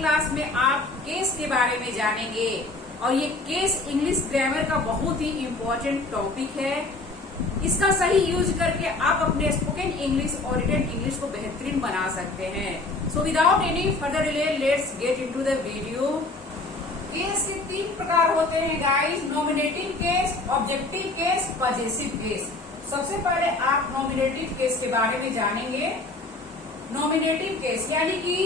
Class में आप case के बारे में जानेंगे और ये केस इंग्लिश ग्रामर का बहुत ही इम्पोर्टेंट टॉपिक है। इसका सही यूज करके आप अपने स्पोकन इंग्लिश और रिटन इंग्लिश को बेहतरीन बना सकते हैं। So without any further delay let's get into the video. Case के 3 प्रकार होते हैं guys, nominative case, objective case, possessive case. सबसे पहले आप नॉमिनेटिव केस के बारे में जानेंगे। नॉमिनेटिव केस यानी कि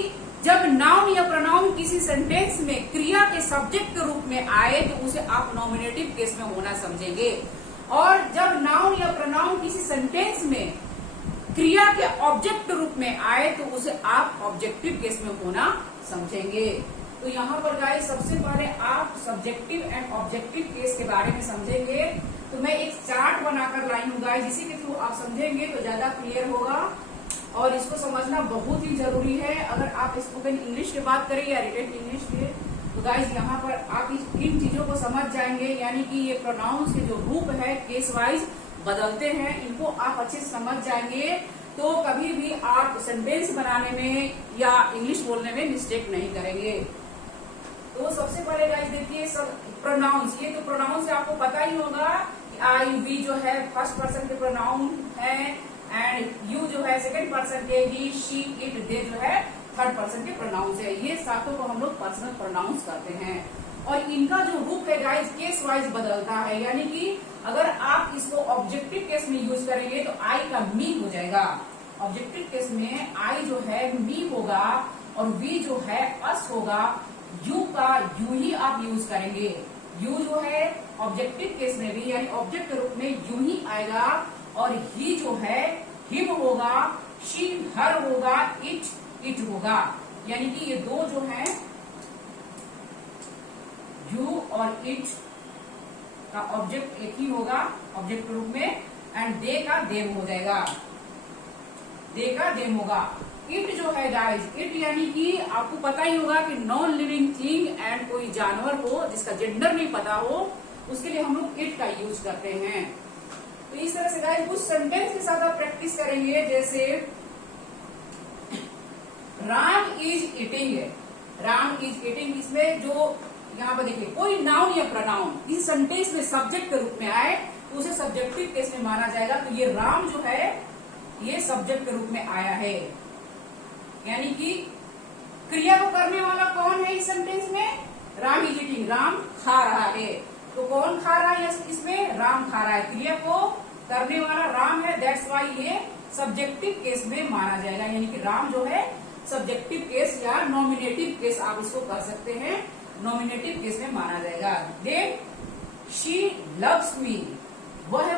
जब नाउन या प्रोनाउन किसी सेंटेंस में क्रिया के सब्जेक्ट के रूप में आए तो उसे आप नॉमिनेटिव केस में होना समझेंगे, और जब नाउन या प्रोनाउन किसी सेंटेंस में क्रिया के ऑब्जेक्ट रूप में आए तो उसे आप ऑब्जेक्टिव केस में होना समझेंगे। तो यहाँ पर गाइस सबसे पहले आप सब्जेक्टिव एंड ऑब्जेक्टिव केस के बारे में समझेंगे। तो मैं एक चार्ट बनाकर लाई हूँ गाइस, जिसी के थ्रू आप समझेंगे तो ज्यादा क्लियर होगा और इसको समझना बहुत ही जरूरी है अगर आप स्पोकन इंग्लिश की बात करें या रिटन इंग्लिश की। तो गाइस यहाँ पर आप इन चीजों को समझ जाएंगे, यानी कि ये प्रोनाउंस के जो रूप है केस वाइज बदलते हैं, इनको आप अच्छे से समझ जाएंगे तो कभी भी आप सेंटेंस बनाने में या इंग्लिश बोलने में मिस्टेक नहीं करेंगे। तो सबसे पहले गाइस देखिए सब प्रोनाउंस, ये तो प्रोनाउंस आपको पता ही होगा कि आई वी जो है फर्स्ट पर्सन के प्रोनाउन है, एंड यू जो है सेकंड पर्सन के, ही शी इट दे जो है थर्ड पर्सन के प्रोनाउंस है। ये सातों को हम लोग पर्सनल प्रोनाउंस करते हैं और इनका जो रूप है गाइस केस वाइज बदलता है, यानी कि अगर आप इसको ऑब्जेक्टिव केस में यूज करेंगे तो आई का मी हो जाएगा। ऑब्जेक्टिव केस में आई जो है मी होगा और वी जो है अस होगा। यू का यू ही आप यूज करेंगे। यू जो है ऑब्जेक्टिव केस में भी यानी ऑब्जेक्ट के रूप में यू ही आएगा, और ही जो है हिम होगा, शी हर होगा, इट होगा। यानी कि ये दो जो है यू और इट का ऑब्जेक्ट एक ही होगा ऑब्जेक्ट के रूप में, एंड दे का देम हो जाएगा, दे का देम होगा। इट जो है गाइस, इट यानी कि आपको पता ही होगा कि नॉन लिविंग थिंग एंड कोई जानवर हो जिसका जेंडर नहीं पता हो, उसके लिए हम लोग इट का यूज करते हैं। तो इस तरह से गाइस कुछ सेंटेंस के साथ आप प्रैक्टिस करेंगे, जैसे राम इज ईटिंग है, राम इज ईटिंग। इसमें जो यहाँ पर देखिए कोई नाउन या प्रोनाउन इस सेंटेंस में सब्जेक्ट के रूप में आए तो उसे सब्जेक्टिव केस में माना जाएगा। तो ये राम जो है ये सब्जेक्ट के रूप में आया है, यानी कि क्रिया को करने वाला कौन है इस सेंटेंस में? राम इज ईटिंग, राम खा रहा है। तो कौन खा रहा है इसमें? राम खा रहा है। क्रिया को करने वाला राम है, दैट्स वाई ये सब्जेक्टिव केस में माना जाएगा, यानी कि राम जो है सब्जेक्टिव केस या नॉमिनेटिव केस आप इसको कर सकते हैं, नॉमिनेटिव केस में माना जाएगा। देन शी लव्स मी, वह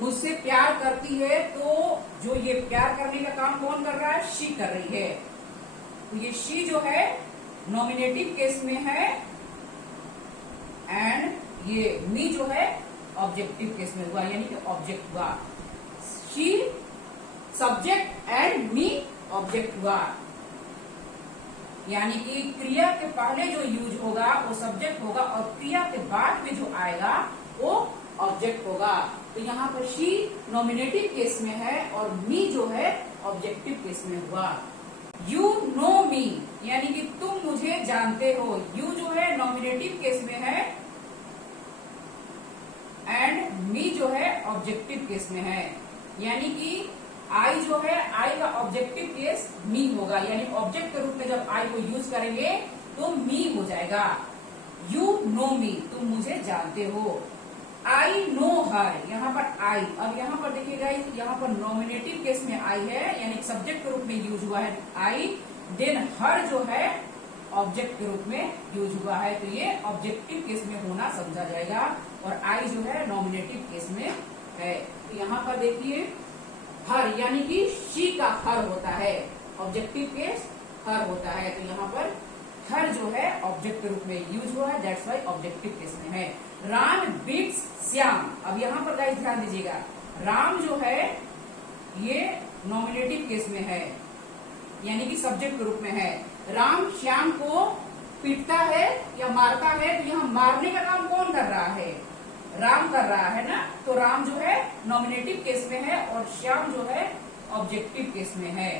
मुझसे प्यार करती है। तो जो ये प्यार करने का काम कौन कर रहा है? शी कर रही है। तो ये शी जो है नॉमिनेटिव केस में है, एंड ये मी जो है ऑब्जेक्टिव केस में हुआ, यानी कि ऑब्जेक्ट हुआ। She subject and me object हुआ, यानी कि क्रिया के पहले जो यूज होगा वो सब्जेक्ट होगा और क्रिया के बाद में जो आएगा वो ऑब्जेक्ट होगा। तो यहाँ पर शी नॉमिनेटिव केस में है और मी जो है ऑब्जेक्टिव केस में हुआ। यू नो मी, यानी कि तुम मुझे जानते हो। यू जो है नॉमिनेटिव केस में है एंड मी जो है ऑब्जेक्टिव केस में है, यानी कि आई जो है आई का ऑब्जेक्टिव केस मी होगा, यानी ऑब्जेक्ट के रूप में जब आई को यूज करेंगे तो मी हो जाएगा। यू नो मी, तुम मुझे जानते हो। आई नो हर, यहाँ पर आई, अब यहाँ पर देखिएगा यहाँ पर नॉमिनेटिव केस में आई है, यानी सब्जेक्ट के रूप में यूज हुआ है आई। देन हर जो है ऑब्जेक्ट के रूप में यूज हुआ है, तो ये ऑब्जेक्टिव केस में होना समझा जाएगा, और आई जो है नॉमिनेटिव केस में है। तो यहाँ पर देखिए हर, यानी कि शी का हर होता है, ऑब्जेक्टिव केस हर होता है। तो यहाँ पर हर जो है ऑब्जेक्ट के रूप में यूज हुआ है, दैट्स वाई ऑब्जेक्टिव केस में है। राम बीट्स श्याम, अब यहाँ पर गाइस ध्यान दीजिएगा, राम जो है ये नॉमिनेटिव केस में है, यानी कि सब्जेक्ट के रूप में है। राम श्याम को पीटता है या मारता है, तो यहाँ मारने का काम कौन कर रहा है? राम कर रहा है ना। तो राम जो है नॉमिनेटिव केस में है और श्याम जो है ऑब्जेक्टिव केस में है।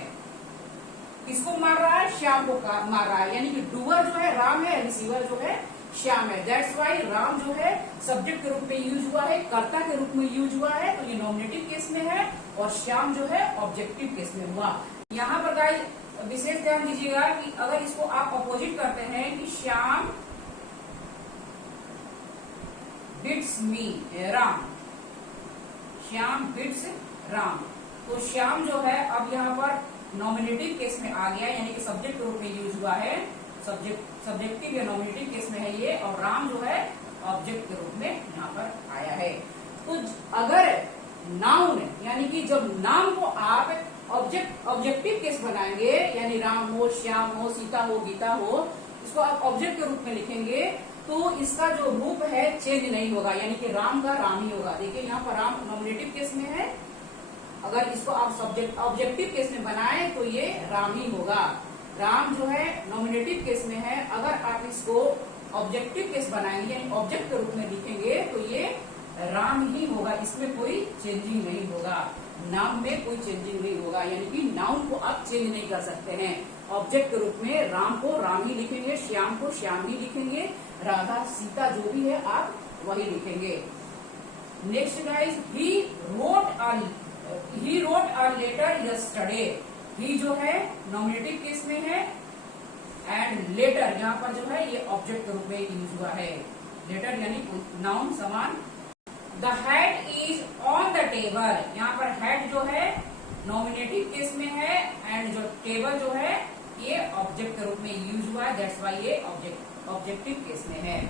किसको मार रहा है? श्याम को मार रहा है, यानी कि डूअर जो है राम है, रिसीवर जो है श्याम है। दैट्स वाई राम जो है सब्जेक्ट के रूप में यूज हुआ है, कर्ता के रूप में यूज हुआ है, तो ये नॉमिनेटिव केस में है, और श्याम जो है ऑब्जेक्टिव केस में हुआ। यहाँ पर गाइस विशेष ध्यान दीजिएगा कि अगर इसको आप अपोजिट करते हैं कि श्याम बिट्स मी, राम, श्याम बिट्स राम, तो श्याम जो है अब यहाँ पर नॉमिनेटिव केस में आ गया, यानी कि सब्जेक्ट के रूप में यूज हुआ है, सब्जेक्टिव या नॉमिनेटिव केस में है ये, और राम जो है ऑब्जेक्ट के रूप में यहाँ पर आया है। तो अगर नाउन यानी कि जब नाम को आप ऑब्जेक्टिव केस बनाएंगे, यानी राम हो, श्याम हो, सीता हो, गीता हो, इसको आप ऑब्जेक्ट के रूप में लिखेंगे, तो इसका जो रूप है चेंज नहीं होगा, यानी कि राम का राम ही होगा। देखिए यहाँ पर राम नॉमिनेटिव केस में है, अगर इसको आप ऑब्जेक्टिव केस में बनाए तो ये राम ही होगा। राम जो है नॉमिनेटिव केस में है, अगर आप इसको ऑब्जेक्टिव केस बनाएंगे यानी ऑब्जेक्ट के रूप में लिखेंगे तो ये राम ही होगा, इसमें कोई चेंजिंग नहीं होगा, नाम में कोई चेंजिंग नहीं होगा, यानी कि नाउन को आप चेंज नहीं कर सकते हैं। ऑब्जेक्ट के रूप में राम को राम ही लिखेंगे, श्याम को श्याम ही लिखेंगे, राधा सीता जो भी है आप वही लिखेंगे। Next guys, he wrote a letter yesterday. He जो है नॉमिनेटिव केस में है, एंड लेटर यहाँ पर जो है ये ऑब्जेक्ट के रूप में यूज हुआ है। लेटर यानी नाउन समान। The hat is on the table, यहाँ पर हैट जो है नॉमिनेटिव केस में है, एंड जो टेबल जो है ये ऑब्जेक्ट के रूप में यूज हुआ है, दैट्स वाई ये ऑब्जेक्टिव केस में है।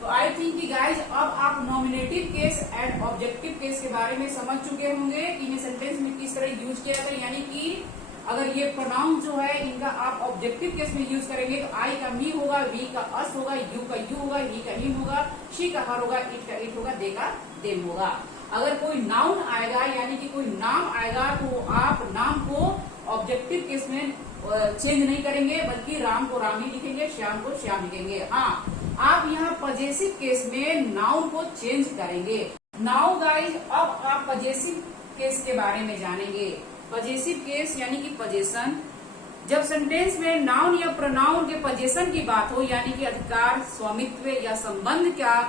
तो आई थिंक कि गाइज अब आप nominative case and objective case के बारे में समझ चुके होंगे कि इन्हें सेंटेंस में किस तरह यूज किया जाता है, यानी कि अगर ये प्रोनाउन जो है इनका आप ऑब्जेक्टिव केस में यूज करेंगे तो आई का मी होगा, वी का अस होगा, यू का यू होगा, ही का हिम होगा, शी का हर होगा, इट का इट होगा, दे का देम होगा। अगर कोई नाउन आएगा यानी कि कोई नाम आएगा तो आप नाम को ऑब्जेक्टिव केस में चेंज नहीं करेंगे, बल्कि राम को राम ही लिखेंगे, श्याम को श्याम लिखेंगे। हाँ, आप यहाँ पजेसिव केस में नाउन को चेंज करेंगे। नाउ गाइज अब आप पजेसिव केस के बारे में जानेंगे। पजेसिव केस यानी कि पजेशन, जब सेंटेंस में नाउन या प्रोनाउन के पजेशन की बात हो, यानी कि अधिकार, स्वामित्व या संबंध का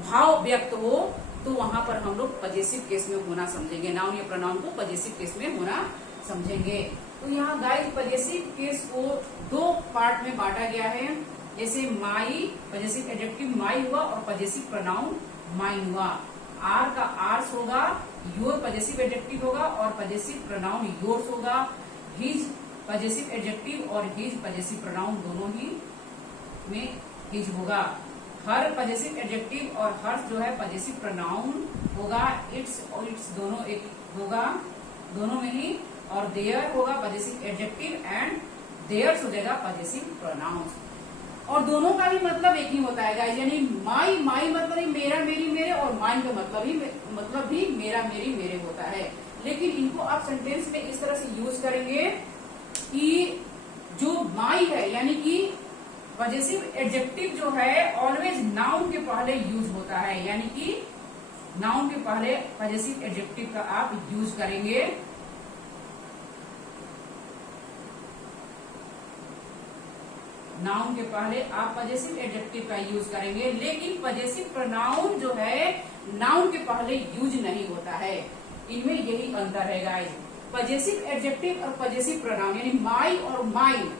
भाव व्यक्त हो, तो वहां पर हम लोग पजेसिव केस में होना समझेंगे, नाउन या प्रोनाउन को पजेसिव केस में होना समझेंगे। तो यहाँ गाइस पजेसिव केस को दो पार्ट में बांटा गया है, जैसे माई पजेसिव एडजेक्टिव माई हुआ और पजेसिव प्रोनाउन माइन हुआ। आर का आर्स होगा, योर पजेसिव एडजेक्टिव होगा और पजेसिव प्रोनाउन योर्स होगा। हिज पजेसिव एडजेक्टिव और हिज पजेसिव प्रोनाउन दोनों ही में हिज होगा। हर पजेसिव एडजेक्टिव और हर्ष जो है पजेसिव प्रोनाउन होगा। इट्स और इट्स दोनों एक होगा, दोनों में ही। और देयर होगा पजेसिव एडजेक्टिव एंड देयर्स हो जाएगा पजेसिव प्रोनाउंस। और दोनों का भी मतलब एक ही होता है गाइस, यानी माई मतलब ही मेरा मेरी मेरे, और माइन का मतलब भी मेरा मेरी मेरे होता है। लेकिन इनको आप सेंटेंस में इस तरह से यूज करेंगे कि जो माई है यानी कि पजेसिव एडजेक्टिव जो है ऑलवेज नाउन के पहले यूज होता है, यानी कि नाउन के पहले पजेसिव एडजेक्टिव का आप यूज करेंगे। नाउन के पहले आप पजेसिव एडजेक्टिव का यूज करेंगे, लेकिन पजेसिव प्रोनाउन जो है नाउन के पहले यूज नहीं होता है। इनमें यही अंतर है गाइस। पजेसिव एडजेक्टिव और पजेसिव प्रोनाउन यानी माई और mine,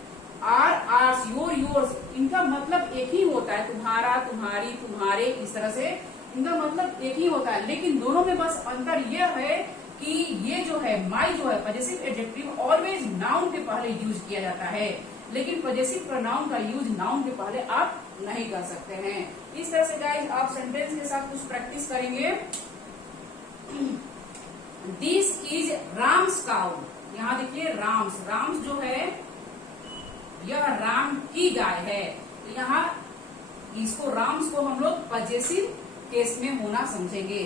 our ours, your yours, इनका मतलब एक ही होता है, तुम्हारा तुम्हारी तुम्हारे, इस तरह से इनका मतलब एक ही होता है। लेकिन दोनों में बस अंतर यह है कि ये जो है माई जो है पजेसिव एडजेक्टिव ऑलवेज नाउन के पहले यूज किया जाता है, लेकिन पजेसिव प्रोनाउन का यूज नाउन के पहले आप नहीं कर सकते हैं। इस तरह से गाइस आप सेंटेंस के साथ कुछ प्रैक्टिस करेंगे। दिस इज राम्स काउ, यहाँ देखिए राम्स जो है यह राम की गाय है। यहाँ इसको राम्स को हम लोग पजेसिव केस में होना समझेंगे।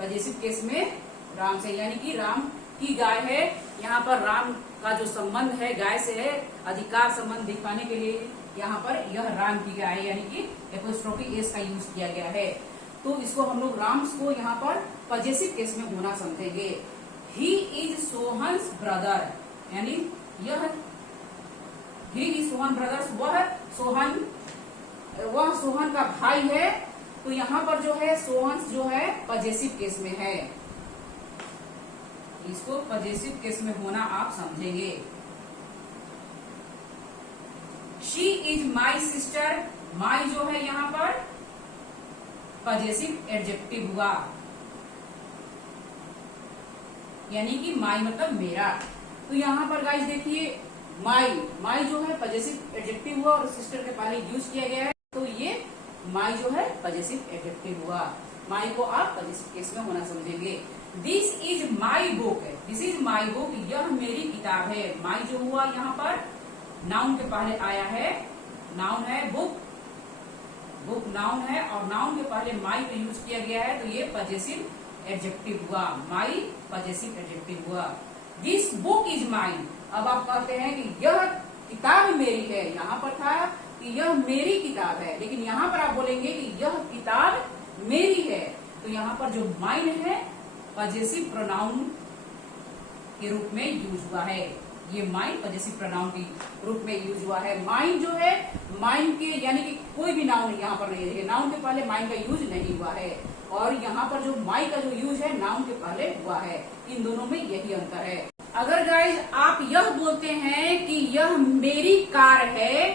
पजेसिव केस में राम से यानी कि राम की गाय है। यहाँ पर राम का जो संबंध है गाय से है, अधिकार संबंध दिखाने के लिए यहाँ पर यह राम की गाय है, यानी कि एपोस्ट्रोफी एस का यूज किया गया है। तो इसको हम लोग राम्स को यहाँ पर पजेसिव केस में होना समझेंगे। ही इज सोहन्स ब्रदर, यानी यह ही सोहन ब्रदर्स, वह सोहन का भाई है। तो यहाँ पर जो है सोहन जो है पजेसिव केस में है, इसको पजेसिव केस में होना आप समझेंगे। शी इज माई सिस्टर, माई जो है यहाँ पर पजेसिव एडजेक्टिव हुआ, यानी कि माई मतलब मेरा। तो यहाँ पर गाइस देखिए माई जो है पजेसिव एडजेक्टिव हुआ और सिस्टर के पहले यूज किया गया है, तो ये माई जो है पजेसिव एडजेक्टिव हुआ। माई को आप पजेसिव केस में होना समझेंगे। This is my book, this is my book, यह मेरी किताब है। माई जो हुआ यहाँ पर नाउन के पहले आया है, नाउन है बुक, बुक नाउन है और नाउन के पहले माई का यूज किया गया है, तो ये पजेसिव एडजेक्टिव हुआ, माई पजेसिव एडजेक्टिव हुआ। दिस बुक इज माइन, अब आप कहते हैं कि यह किताब मेरी है, यहाँ पर था कि यह मेरी किताब है, लेकिन यहाँ पर आप बोलेंगे कि यह किताब मेरी है। तो यहाँ पर जो माइन है पजेसिव प्रोनाउन के रूप में यूज हुआ है, ये माइन पजेसिव प्रोनाउन के रूप में यूज हुआ है। माइन जो है माइन के यानी कि कोई भी नाउन यहाँ पर नहीं है, नाउन के पहले माइन का यूज नहीं हुआ है, और यहाँ पर जो माई का जो यूज है नाउन के पहले हुआ है। इन दोनों में यही अंतर है। अगर गाइज आप यह बोलते हैं कि यह मेरी कार है,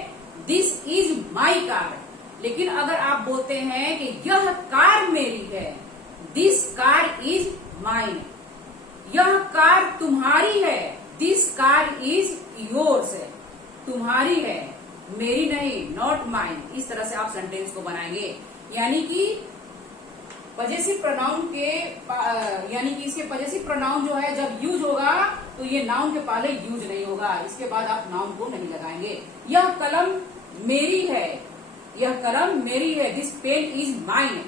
दिस इज माई कार, लेकिन अगर आप बोलते हैं कि यह कार मेरी है, दिस कार इज माइन, यह कार तुम्हारी है, दिस कार इज योर्स, तुम्हारी है मेरी नहीं, नॉट माइन। इस तरह से आप सेंटेंस को बनाएंगे, यानी कि पजेसिव प्रोनाउन के यानी कि इसके पजेसिव प्रोनाउन जो है जब यूज होगा तो ये नाउन के पहले यूज नहीं होगा, इसके बाद आप नाउन को नहीं लगाएंगे। यह कलम मेरी है, यह कलम मेरी है, दिस पेन इज माइन,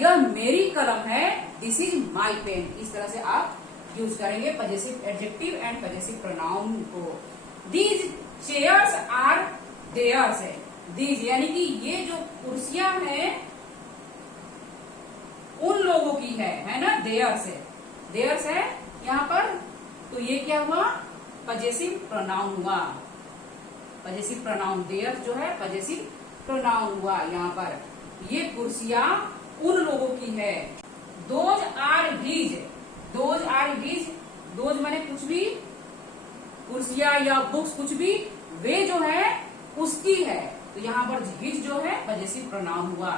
यह मेरी कलम है, दिस इज माई पेन। इस तरह से आप यूज करेंगे possessive adjective and possessive pronoun को। दीज चेयर्स आर देयर्स है, दीज यानी कि ये जो कुर्सियां हैं उन लोगों की है ना, देयर्स है, देयर्स है यहाँ पर। तो ये क्या हुआ, पजेसिव प्रोनाउन हुआ, पजेसिव प्रोनाउन, देयर्स जो है पजेसिव प्रोनाउन हुआ यहाँ पर। ये कुर्सियां उन लोगों की है। Those are his, those are his, those माने कुछ भी, कुर्सियां या बुक्स कुछ भी, वे जो है उसकी है, तो यहाँ पर हिज जो है पजेसिव प्रोनाउन हुआ।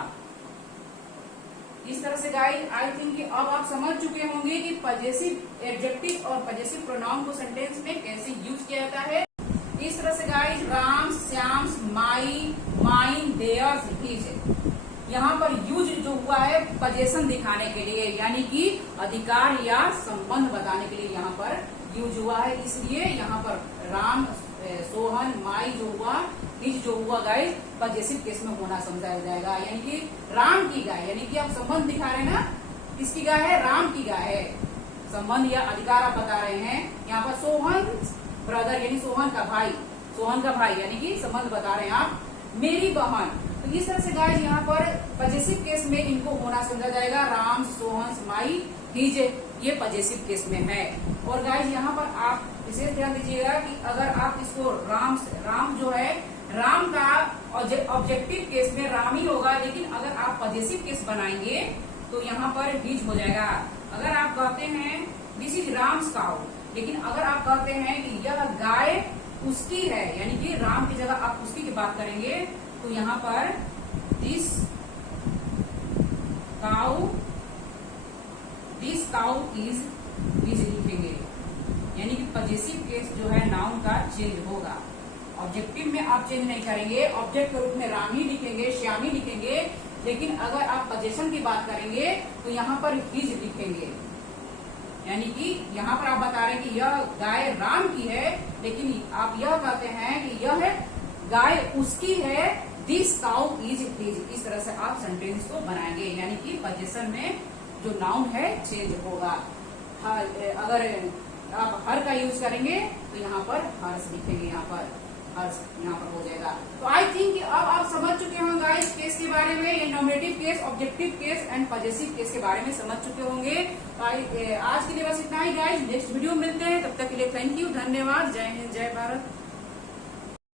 इस तरह से गाइस आई थिंक कि अब आप समझ चुके होंगे कि पजेसिव एडजेक्टिव और पजेसिव प्रोनाउन को सेंटेंस में कैसे यूज किया जाता है। इस तरह से गाइस राम, श्याम, माई, माइन, देयर्स, हिज, यहाँ पर यूज जो हुआ है पजेशन दिखाने के लिए, यानी कि अधिकार या संबंध बताने के लिए यहाँ पर यूज हुआ है। इसलिए यहाँ पर राम, सोहन, माई जो हुआ, हिज जो हुआ गाइस पजेसिव केस में होना समझा जाएगा, यानी कि राम की गाय, यानी कि आप संबंध दिखा रहे हैं ना, किसकी गाय है, राम की गाय है, संबंध या अधिकार आप बता रहे हैं। यहाँ पर सोहन ब्रदर यानी सोहन का भाई यानी कि संबंध बता रहे हैं आप, मेरी बहन। तो इस तरह से गाइस यहाँ पर पजेसिव केस में इनको होना समझा जाएगा, राम, सोहन, माई, हिज, ये पजेसिव केस में है। और गाइस यहाँ पर आप विशेष ध्यान दीजिएगा कि अगर आप इसको राम जो है, राम का ऑब्जेक्टिव केस में राम ही होगा, लेकिन अगर आप पजेसिव केस बनाएंगे तो यहाँ पर हिज हो जाएगा। अगर आप कहते हैं दिस इज राम्स काउ, लेकिन अगर आप कहते हैं कि यह गाय उसकी है, यानी कि राम की जगह आप उसकी की बात करेंगे, तो यहाँ पर दिस काउ इज लिखेंगे, यानी कि पजेसिव केस जो है नाउन का चेंज होगा। ऑब्जेक्टिव में आप चेंज नहीं करेंगे, ऑब्जेक्ट के रूप में राम ही लिखेंगे, श्याम ही लिखेंगे, लेकिन अगर आप पजेशन की बात करेंगे तो यहाँ पर हिज लिखेंगे, यानी कि यहाँ पर आप बता रहे हैं कि यह गाय राम की है, लेकिन आप यह कहते हैं कि यह गाय उसकी है, दिस काउ इज हिज। इस तरह से आप सेंटेंस को बनाएंगे, यानी कि पजेशन में जो नाउन है चेंज होगा। अगर आप हर का यूज करेंगे तो यहाँ पर हर्ष लिखेंगे यहाँ पर, यहाँ पर हो जाएगा। तो आई थिंक अब आप समझ चुके होंगे गाइस केस के बारे में, ये nominative case, objective case and possessive case के बारे में समझ चुके होंगे। तो आज के लिए बस इतना ही गाइस, नेक्स्ट वीडियो मिलते हैं, तब तक के लिए थैंक यू, धन्यवाद, जय हिंद, जय भारत।